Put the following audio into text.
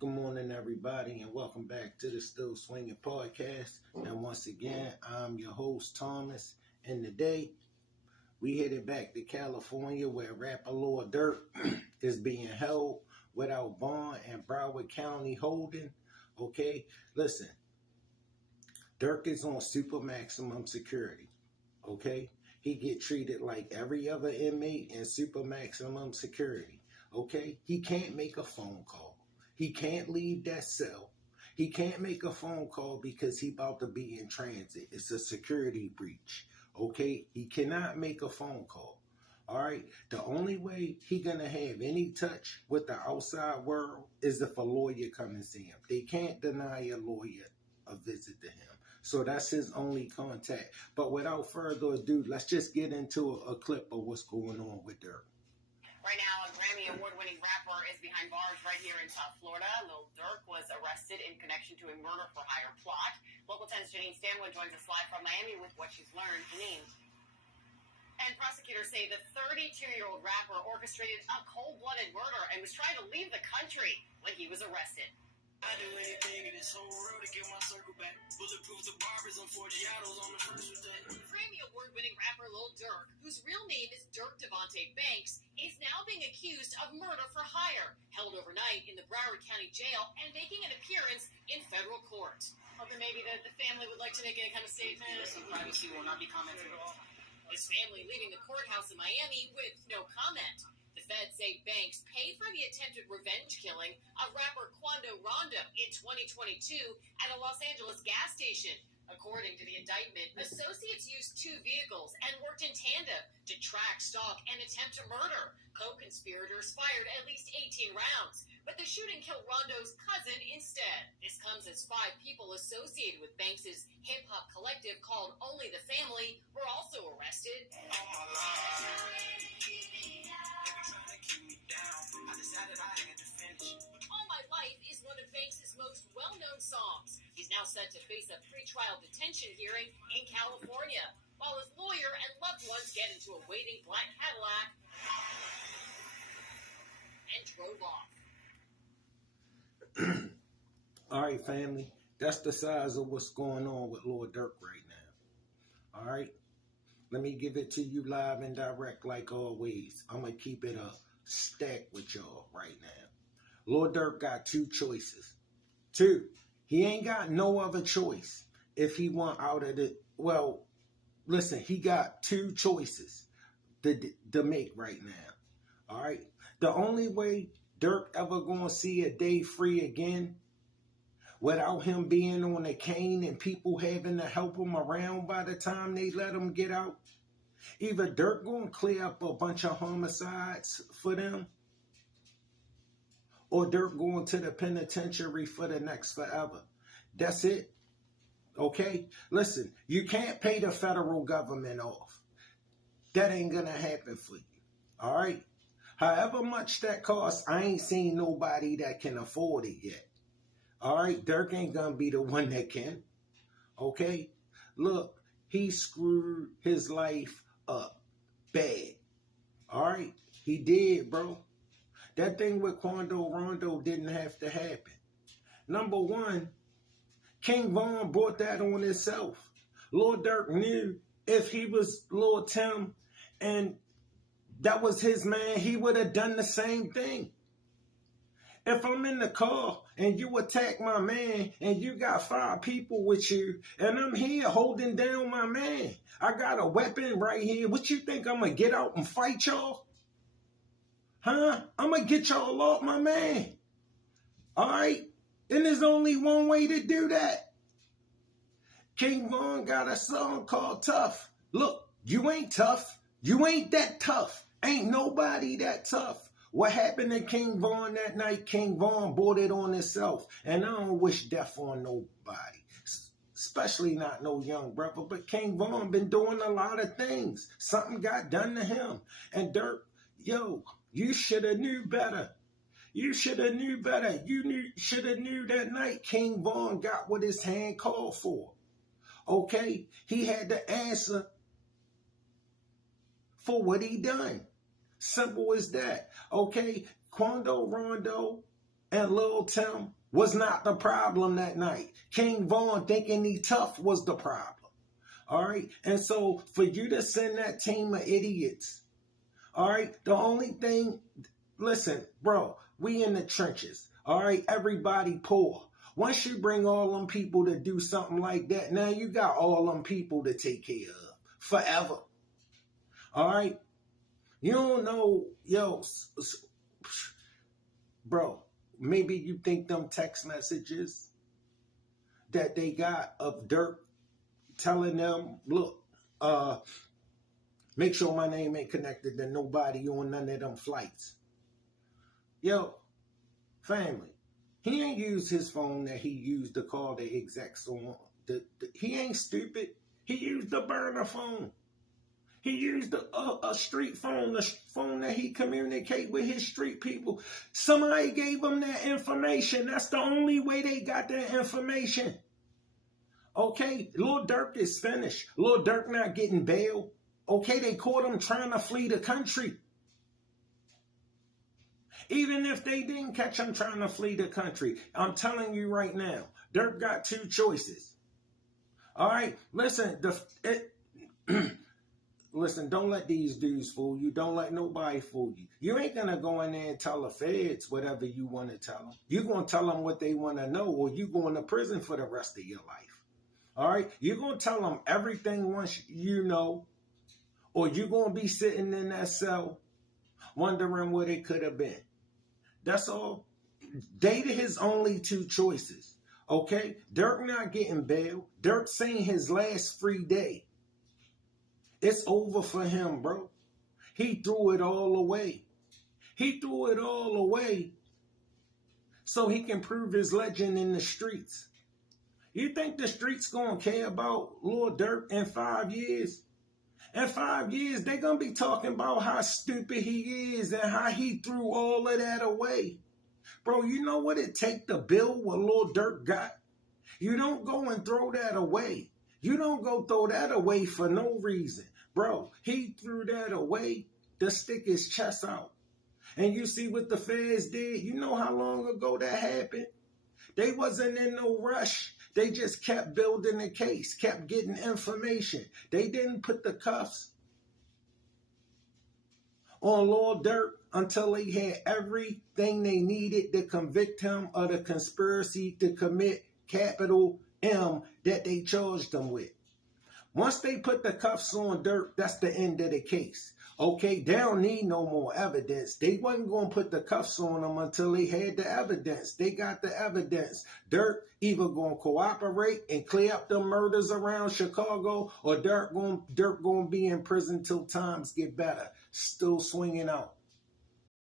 Good morning, everybody, and welcome back to the Still Swinging Podcast. And once again, I'm your host, Thomas. And today, we headed back to California where rapper Lord Durk is being held without bond in Broward County holding. Okay, listen, Durk is on super maximum security. Okay, he get treated like every other inmate in super maximum security. Okay, he can't make a phone call. He can't leave that cell. He can't make a phone call because he about to be in transit. It's a security breach. Okay, he cannot make a phone call. All right, the only way he gonna have any touch with the outside world is if a lawyer come and see him. They can't deny a lawyer a visit to him. So that's his only contact. But without further ado, let's just get into a clip of what's going on with Durk. Right now, a Grammy Award-winning rapper is behind bars right here in South Florida. Lil Durk was arrested in connection to a murder-for-hire plot. Local 10's Janine Stanwood joins us live from Miami with what she's learned. Janine. And prosecutors say the 32-year-old rapper orchestrated a cold-blooded murder and was trying to leave the country when he was arrested. I do anything in this whole world to get my circle back. Bulletproof the barbers on 4 Giottos on the first day. Grammy Award-winning rapper Lil Durk, whose real name is Durk Devontae Banks, is now being accused of murder for hire, held overnight in the Broward County Jail and making an appearance in federal court. Hoping maybe the family would like to make any kind of statement. Some privacy will not be commented at all. His family leaving the courthouse in Miami with no comment. The feds say Banks paid for the attempted revenge killing of rapper Quando Rondo in 2022 at a Los Angeles gas station. According to the indictment, associates used two vehicles and worked in tandem to track, stalk, and attempt to murder. Co-conspirators fired at least 18 rounds, but the shooting killed Rondo's cousin instead. This comes as 5 people associated with Banks's hip-hop collective called Only the Family were also arrested. All My Life is one of Banks' most well-known songs. He's now set to face a pretrial detention hearing in California, while his lawyer and loved ones get into a waiting black Cadillac and drove off. All right, family, that's the size of what's going on with Lord Durk right now. All right, let me give it to you live and direct like always. I'm going to keep it a stack with y'all right now. Lord Durk got 2 choices. 2, he ain't got no other choice if he want out of the, well, listen, he got 2 choices to make right now. All right, the only way Durk ever gonna see a day free again without him being on a cane and people having to help him around by the time they let him get out, either Durk gonna clear up a bunch of homicides for them, or Durk going to the penitentiary for the next forever. That's it. Okay? Listen, you can't pay the federal government off. That ain't gonna happen for you. All right? However much that costs, I ain't seen nobody that can afford it yet. All right? Durk ain't gonna be the one that can. Okay? Look, he screwed his life up bad. All right? He did, bro. That thing with Quando Rondo didn't have to happen. Number one, King Von brought that on himself. Lord Durk knew if he was Lord Tim and that was his man, he would have done the same thing. If I'm in the car and you attack my man and you got 5 people with you and I'm here holding down my man, I got a weapon right here. What you think I'm going to get out and fight y'all? Huh? I'm going to get y'all off my man. All right? And there's only one way to do that. King Von got a song called Tough. Look, you ain't tough. You ain't that tough. Ain't nobody that tough. What happened to King Von that night? King Von brought it on himself. And I don't wish death on nobody. Especially not no young brother. But King Von been doing a lot of things. Something got done to him. And Durk, yo, you should have knew better. You should have knew better. You should have knew that night King Von got what his hand called for. Okay? He had to answer for what he done. Simple as that. Okay? Quando Rondo and Lil Tim was not the problem that night. King Von thinking he tough was the problem. All right. And so for you to send that team of idiots, all right, the only thing, listen, bro, we in the trenches. All right. Everybody poor. Once you bring all them people to do something like that, now you got all them people to take care of forever. All right. You don't know, yo, bro, maybe you think them text messages that they got of Durk telling them, look, make sure my name ain't connected to nobody on none of them flights. Yo, family, he ain't used his phone that he used to call the execs on. He ain't stupid. He used the burner phone. He used a street phone, the phone that he communicate with his street people. Somebody gave him that information. That's the only way they got that information. Okay, Lil Durk is finished. Lil Durk not getting bail. Okay, they caught him trying to flee the country. Even if they didn't catch him trying to flee the country, I'm telling you right now, Durk got two choices. All right, listen, listen, don't let these dudes fool you. Don't let nobody fool you. You ain't going to go in there and tell the feds whatever you want to tell them. You're going to tell them what they want to know, or you going to prison for the rest of your life. All right? You're going to tell them everything once you know, or you're going to be sitting in that cell wondering what it could have been. That's all. They his only two choices. Okay? Durk not getting bail. Durk saying his last free day. It's over for him, bro. He threw it all away. He threw it all away so he can prove his legend in the streets. You think the streets gonna care about Lil Durk in 5 years? In 5 years, they're gonna be talking about how stupid he is and how he threw all of that away. Bro, you know what it take to build what Lil Durk got? You don't go and throw that away. You don't go throw that away for no reason. Bro, he threw that away to stick his chest out. And you see what the feds did? You know how long ago that happened? They wasn't in no rush. They just kept building the case, kept getting information. They didn't put the cuffs on Lil Durk until they had everything they needed to convict him of the conspiracy to commit capital M that they charged him with. Once they put the cuffs on Durk, that's the end of the case. Okay, they don't need no more evidence. They wasn't going to put the cuffs on them until they had the evidence. They got the evidence. Durk either going to cooperate and clear up the murders around Chicago, or Durk going to be in prison till times get better, still swinging out.